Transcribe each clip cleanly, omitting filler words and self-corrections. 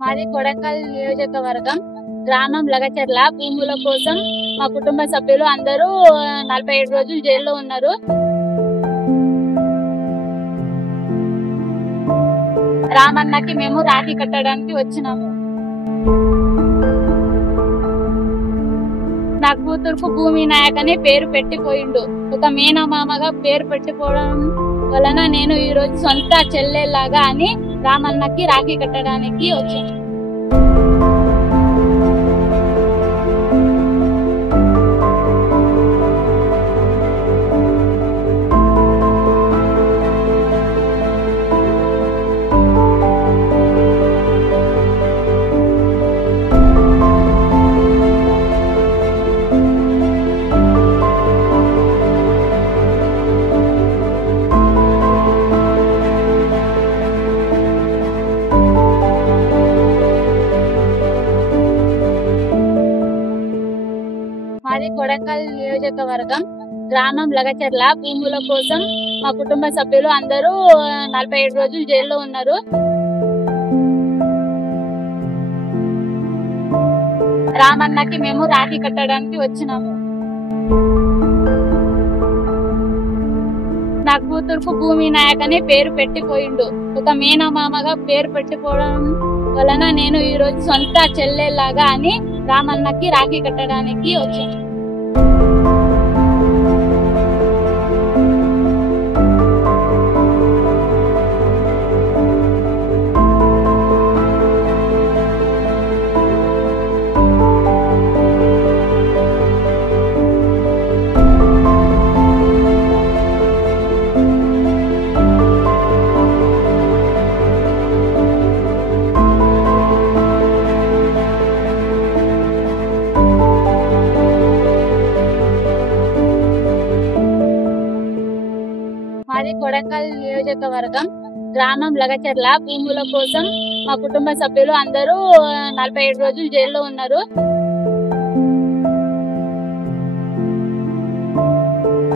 మాది కొడంగల్ నియోజకవర్గం గ్రామం లగచర్ల భూముల కోసం మా కుటుంబ సభ్యులు అందరూ 47 రోజులు జైల్లో ఉన్నారు. రామన్నకి మేము రాఖీ కట్టడానికి వచ్చినాము. నా కూతురుకు భూమి నాయక్ అనే పేరు పెట్టిపోయిండు. ఒక మేనమామగా పేరు పెట్టిపోవడం వలన నేను ఈ రోజు సొంత చెల్లెలాగా అని రామన్నకి రాఖీ కట్టడానికి వచ్చాను. మాది కొడంగల్ నియోజకవర్గం గ్రామం లగచర్ల భూముల కోసం మా కుటుంబ సభ్యులు అందరూ 47 రోజులు జైల్లో ఉన్నారు. రామన్నకి మేము రాఖీ కట్టడానికి వచ్చినాము. నా కూతురుకు భూమి నాయక్ అనే పేరు పెట్టిపోయిండు. ఒక మేనమామగా పేరు పెట్టిపోవడం వలన నేను ఈ రోజు సొంత చెల్లెలాగా అని రామన్నకి రాఖీ కట్టడానికి వచ్చాను. మాది కొడంగల్ నియోజకవర్గం గ్రామం లగచర్ల భూముల కోసం మా కుటుంబ సభ్యులు అందరూ 47 రోజులు జైల్లో ఉన్నారు.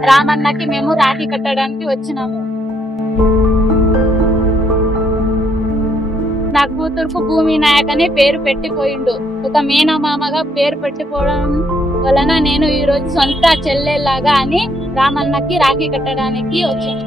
రామన్నకి మేము రాఖీ కట్టడానికి వచ్చినాము. నా కూతురుకు భూమి నాయక్ అనే పేరు పెట్టిపోయిండు. ఒక మేనమామగా పేరు పెట్టిపోవడం వలన నేను ఈ రోజు సొంత చెల్లెలాగా అని రామన్నకి రాఖీ కట్టడానికి వచ్చాను.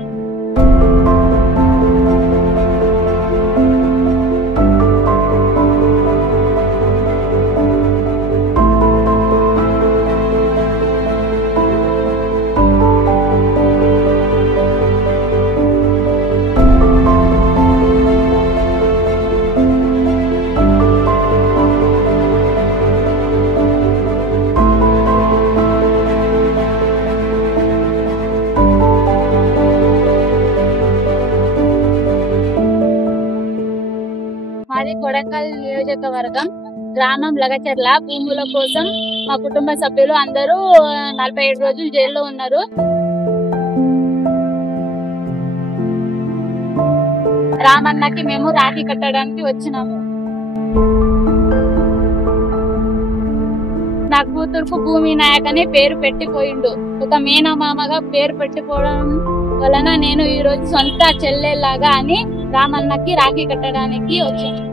మాది కొడంగల్ నియోజకవర్గం గ్రామం లగచర్ల భూముల కోసం మా కుటుంబ సభ్యులు అందరూ 47 రోజులు జైల్లో ఉన్నారు. రామన్నకి మేము రాఖీ కట్టడానికి వచ్చినాము. నా కూతురుకు భూమి నాయక్ అనే పేరు పెట్టిపోయిండు. ఒక మేనమామగా పేరు పెట్టిపోవడం వలన నేను ఈ రోజు సొంత చెల్లెలాగా అని రామన్నకి రాఖీ కట్టడానికి వచ్చాను.